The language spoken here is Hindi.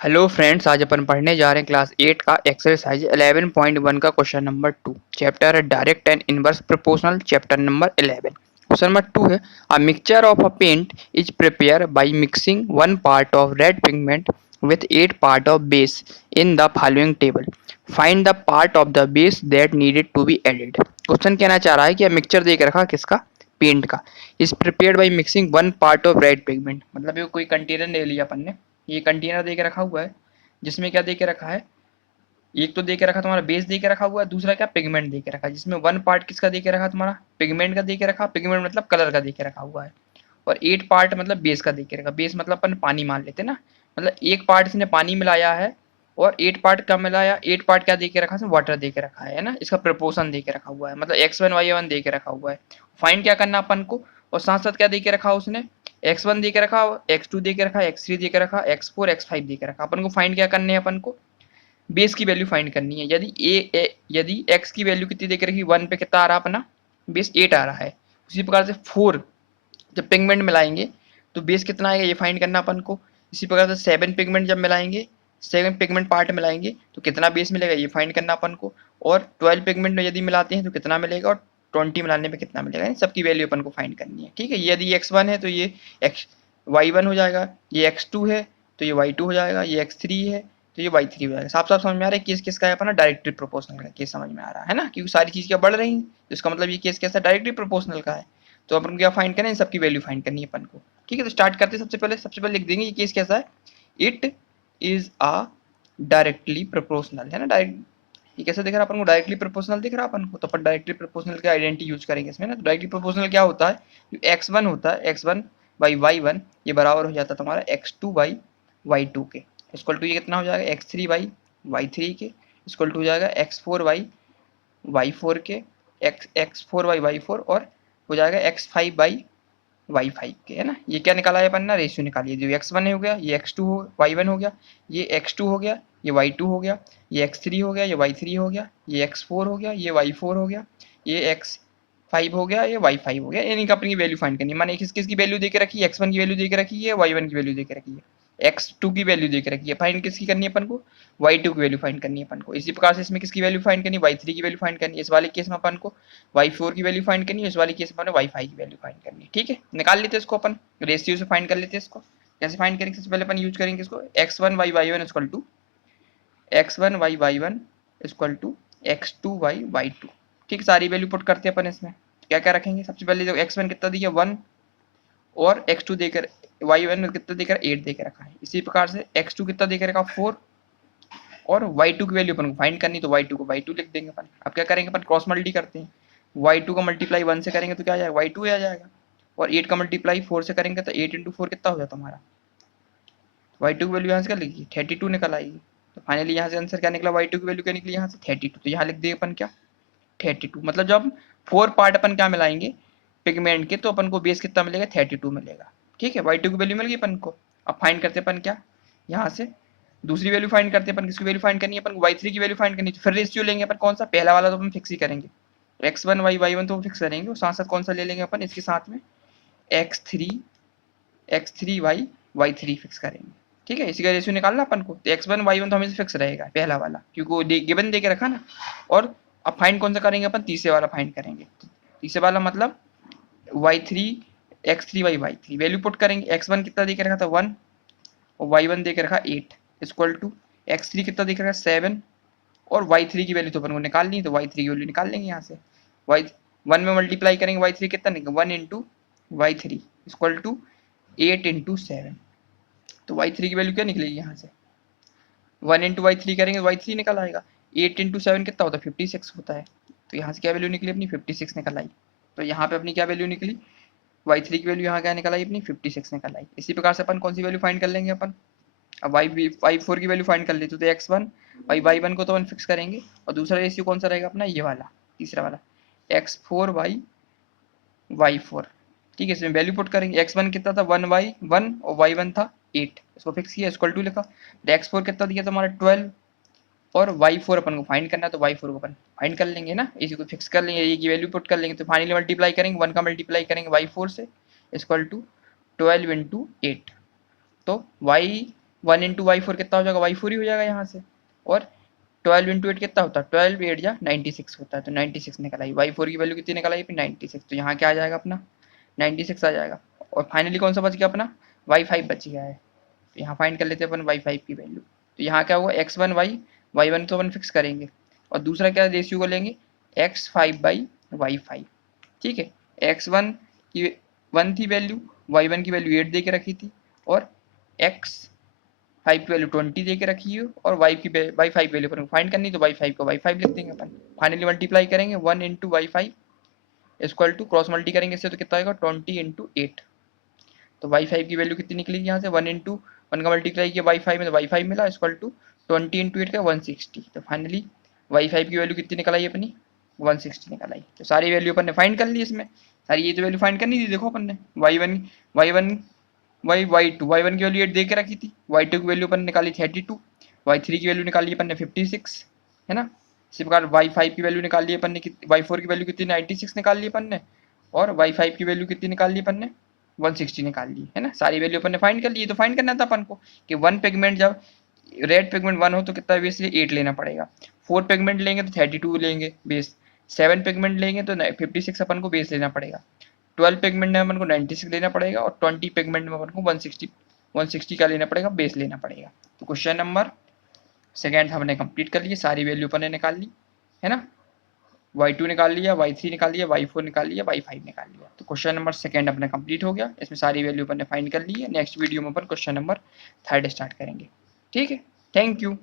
हेलो फ्रेंड्स, आज अपन पढ़ने जा रहे हैं क्लास 8 का एक्सरसाइज 11.1 का क्वेश्चन नंबर 2। चैप्टर है direct and inverse proportional, chapter number 11। Question number 2 है a mixture of a paint is prepare by mixing 1 part of red pigment with 8 part of base in the following table. Find the part of the base that needed to be added. Question कहना चाह रहा है कि मिक्सचर दे के रखा किसका, पेंट का। Is prepared by mixing 1 part of red pigment, मतलब ये कोई कंटेनर ले लिया अपन ने, ये कंटेनर दे के रखा हुआ है जिसमें क्या दे के रखा है, एक तो दे के रखा तुम्हारा बेस दे के रखा हुआ है, दूसरा क्या पिगमेंट दे के रखा है, जिसमें 1 पार्ट किसका दे के रखा तुम्हारा पिगमेंट का दे के रखा, पिगमेंट मतलब कलर का दे के रखा हुआ है, और 8 पार्ट मतलब बेस का दे के रखा। बेस मतलब अपन पानी मान लेते ना, मतलब एक पार्ट इसने पानी मिलाया है और 8 पार्ट क्या मिलाया, 8 पार्ट क्या दे के रखा है, वाटर दे के रखा है ना, इसका प्रपोर्शन दे के रखा हुआ है, मतलब x1 y1 दे के रखा हुआ है। फाइंड क्या करना अपन को, और साथ साथ क्या दे के रखा उसने, x1 दे के रखा, x2 दे के रखा, x3 दे के रखा, x4 x5 दे के रखा। अपन को फाइंड क्या करने है, अपन को बेस की वैल्यू फाइंड करनी है। यदि x की वैल्यू कितनी देकर रखी, 1 पे कितना आ रहा अपना बेस 8 आ रहा है, उसी प्रकार से 4 जब पिगमेंट मिलाएंगे तो बेस कितना आएगा ये फाइंड करना अपन को। इसी प्रकार से 7 पिगमेंट जब मिलाएंगे, 7 पिगमेंट पार्ट मिलाएंगे तो कितना बेस मिलेगा ये फाइंड करना अपन को। और 12 पिगमेंट यदि मिलाते हैं तो कितना मिलेगा, और 20 मिलाने पे कितना मिलेगा, सबकी वैल्यू अपन को फाइंड करनी है। ठीक है, यदि x1 है तो ये x y1 हो जाएगा, ये x2 है तो ये y2 हो जाएगा, ये x3 है तो ये y3 हो जाएगा। साफ साफ समझ में आ रहा है केस किसका है अपना, डायरेक्टली प्रोपोर्शनल का केस समझ में आ रहा है ना, क्योंकि सारी चीज क्या बढ़ रही है, तो इसका मतलब ये केस कैसा डायरेक्टली प्रोपोर्शनल का है। तो अपन क्या फाइंड करें, इन सबकी वैल्यू फाइंड करनी है अपन को। ठीक है, तो स्टार्ट करते हैं। सबसे पहले लिख देंगे ये केस कैसा है, it is a directly proportional, है ना। डायरेक्ट ये कैसे दिख रहा है अपन को, डायरेक्टली प्रोपोर्शनल दिख रहा है अपन को, तो अपन डायरेक्टली प्रोपोर्शनल का आइडेंटिटी यूज करेंगे इसमें ना। तो डायरेक्टली प्रोपोर्शनल क्या होता है, जो x1 होता है, x1 बाई y1 ये बराबर हो जाता है तुम्हारा x2 बाई y2 के, इक्वल टू ये कितना हो जाएगा x3 बाई y3 के, इक्वल टू हो जाएगा x4 बाई y4 के, x4 बाई y4, और हो जाएगा x5 बाई y5 के, है ना। ये क्या निकाला है अपन ना, रेशियो निकालिए। जो x1 हो गया, ये x2 हो, y1 हो गया, ये x2 हो गया, ये y2 हो गया, ये x3 हो गया, ये y3 हो गया, ये x4 हो गया, ये y4 हो गया, ये x5 हो गया, ये y5 हो गया। यानी कि अपनी वैल्यू फाइंड करनी है। माने किस किस की वैल्यू देके रखी है, x1 की वैल्यू देके रखी है, y1 की वैल्यू देके रखी है, x2 की वैल्यू देके रखी है। फाइंड किसकी करनी है अपन को, y2 की वैल्यू फाइंड करनी है अपन को। इसी प्रकार से इसमें किसकी वैल्यू फाइंड करनी है, y3 की वैल्यू फाइंड करनी है। इस वाले केस में अपन को y4 की वैल्यू फाइंड करनी है, इस वाले केस में y5 की वैल्यू फाइंड करनी है। ठीक है, निकाल लेते हैं इसको अपन, रेशियो से फाइंड कर लेते हैं इसको। कैसे फाइंड करेंगे, सबसे पहले अपन यूज करेंगे इसको, x1 y y1 equal to x1 y y1 equal to x2 y y2। ठीक, सारी वैल्यू पुट करते हैं अपन इसमें। क्या क्या रखेंगे, सबसे पहले जो x1 कितना दिया 1, और x2 देकर y1 कितना देकर 8 देकर रखा है। इसी प्रकार से x2 कितना देकर रखा 4, और y2 की वैल्यू अपन को फाइंड करनी, तो y2 को y2 लिख देंगे अपन। अब क्या करेंगे अपन, क्रॉस मल्टी करते हैं, y2 का मल्टीप्लाई 1 से करेंगे तो क्या आ जाएगा, y2 आ जाएगा, और 8 का मल्टीप्लाई 4 से करेंगे तो 8 इंटू 4 कितना हो जाता हमारा, y2 की वैल्यू यहाँ से क्या लिखी 32 निकल आएगी। तो फाइनली यहाँ से आंसर क्या निकला, y2 की वैल्यू क्या निकली यहाँ से 32। तो यहाँ लिख देंगे अपन क्या 32, मतलब जब 4 पार्ट अपन क्या मिलाएंगे पिगमेंट के, तो अपन को बेस कितना मिलेगा 32 मिलेगा। ठीक है, y2 की वैल्यू मिल गई अपन को। अब फाइंड करते अपन क्या, यहाँ से दूसरी वैल्यू फाइंड करते हैं अपन। किसकी वैल्यू फाइंड करनी है अपन को, y3 की वैल्यू फाइंड करनी है। फिर रेशियो लेंगे अपन, कौन सा पहला वाला तो अपन फिक्स ही करेंगे, x1 y y1 तो फिक्स करेंगे, और साथ साथ कौन सा ले लेंगे अपन इसके साथ में, x3 y y3 फिक्स करेंगे। ठीक है, इसी का रेशियो निकालना अपन को, तो x1 y1 तो हमेशा फिक्स रहेगा पहला वाला, क्योंकि वो गिवन दे के रखा ना। और अब फाइंड कौन सा करेंगे अपन, तीसरे वाला फाइंड करेंगे। तीसरे वाला मतलब y3 x3 y y3 value put करेंगे। x1 कितना दे के रखा था 1, और y1 दे के रखा 8 इक्वल टू x3 कितना दे के रखा 7, और y3 की वैल्यू तो अपन को निकालनी है, तो y3 की वैल्यू निकाल लेंगे यहाँ से। y1 में मल्टीप्लाई करेंगे, y3 कितना निकलेगा 1 into y3 equal to 8 into 7। तो y3 की वैल्यू क्या निकलेगी यहाँ से, 1 इंटू y3 करेंगे y3 निकल आएगा, 8 इंटू 7 कितना होता है 56 होता है। तो यहाँ से क्या वैल्यू निकली अपनी 56 निकल आई। तो यहाँ पे अपनी क्या वैल्यू निकली, y3 की वैल्यू यहाँ क्या निकल आई अपनी 56 निकल आई। इसी प्रकार से अपन कौन सी वैल्यू फाइंड कर लेंगे अपन, अब y4 की वैल्यू फाइंड कर लेते, तो x1 y1 को तो अपन फिक्स करेंगे, और दूसरा रेशियो कौन सा रहेगा अपना, ये वाला तीसरा वाला x4 y4। ठीक है, इसमें वैल्यू पुट करेंगे। x1 कितना था 1 और y1 था 8, इसको फिक्स किया इक्वल टू लिखा। x4 कितना दिया था हमारा 12, और y4 अपन को फाइंड करना है, तो y4 को अपन फाइंड कर लेंगे ना, इसी को फिक्स कर लेंगे, ये की वैल्यू पुट कर लेंगे। तो फाइनली मल्टीप्लाई करेंगे, 1 का मल्टीप्लाई करेंगे y4 से इक्वल टू 12 इंटू 8। तो y 1 इंटू वाई फोर कितना हो जाएगा, वाई फोर ही हो जाएगा यहाँ से। और 12 इंटू एट कितना होता है, 12 8 जा 96 होता है, तो 96 निकल आई। वाई फोर की वैल्यू कितनी निकल आई, 96, तो यहाँ क्या आ जाएगा अपना 96 आ जाएगा। और फाइनली कौन सा बच गया अपना, वाई फाइव बच गया है। तो यहाँ फाइंड कर लेते हैं अपन वाई फाइव की वैल्यू। तो यहाँ क्या होगा, एक्स वन वाई वन तो अपन फिक्स करेंगे, और दूसरा क्या रेशियो को लेंगे, x five by y five. ठीक है, एक्स वन की 1 थी वैल्यू, वाई वन की वैल्यू 8 दे के रखी थी, और एक्स फाइव की वैल्यू 20 दे के रखी है, और वाई फाइव वैल्यू पर फाइंड करनी, तो वाई फाइव को वाई फाइव लिख देंगे अपन। फाइनली मल्टीप्लाई करेंगे 1 into y five equal to, cross multi करेंगे इससे तो कितना आएगा 20 इंटू एट। तो वाई फाइव की वैल्यू कितनी निकलेगी यहाँ से, 1 इंटू वन का मल्टीप्लाई किया वाई फाइव में, तो वाई फाइव मिला इक्वल टू 20 इंटू एट का 160। तो फाइनली वाई फाइव की वैल्यू कितनी निकल आई अपनी, 160 निकल आई। तो सारी वैल्यू अपन ने फाइंड कर ली इसमें, सारी ये तो वैल्यू फाइंड करनी थी, देखो अपन ने वाई वन वाई वन की वैल्यू 8 दे के रखी थी, वाई टू की वैल्यू अपन ने निकाली 32, वाई थ्री की वैल्यू निकाली अपन ने 56, है ना। इसी प्रकार वाई फाइव की वैल्यू निकाल ली अपन ने, वाई फोर की वैल्यू कितनी 96 निकाल ली अपन ने, और वाई फाइव की वैल्यू कितनी निकाल ली अपन ने 160 निकाल ली, है ना। सारी वैल्यू अपन ने फाइंड कर ली। तो फाइंड करना था अपन को कि वन पिगमेंट जब रेड पिगमेंट 1 हो तो कितना बेसिकली 8 लेना पड़ेगा, 4 पिगमेंट लेंगे तो 32 लेंगे बेस, 7 पिगमेंट लेंगे तो 56 अपन को बेस लेना पड़ेगा, 12 पिगमेंट में अपन को 96 लेना पड़ेगा, और 20 पिगमेंट में अपन को 160 का लेना पड़ेगा, बेस लेना पड़ेगा। तो क्वेश्चन नंबर सेकेंड हमने कंप्लीट कर लिया, सारी वैल्यू अपन ने निकाल ली, है ना। y2 निकाल लिया, y3 निकाल लिया, y4 निकाल लिया, y5 निकाल लिया। तो क्वेश्चन नंबर सेकंड अपना कंप्लीट हो गया, इसमें सारी वैल्यू अपन ने फाइंड कर ली है। नेक्स्ट वीडियो में अपन क्वेश्चन नंबर थर्ड स्टार्ट करेंगे। ठीक है, थैंक यू।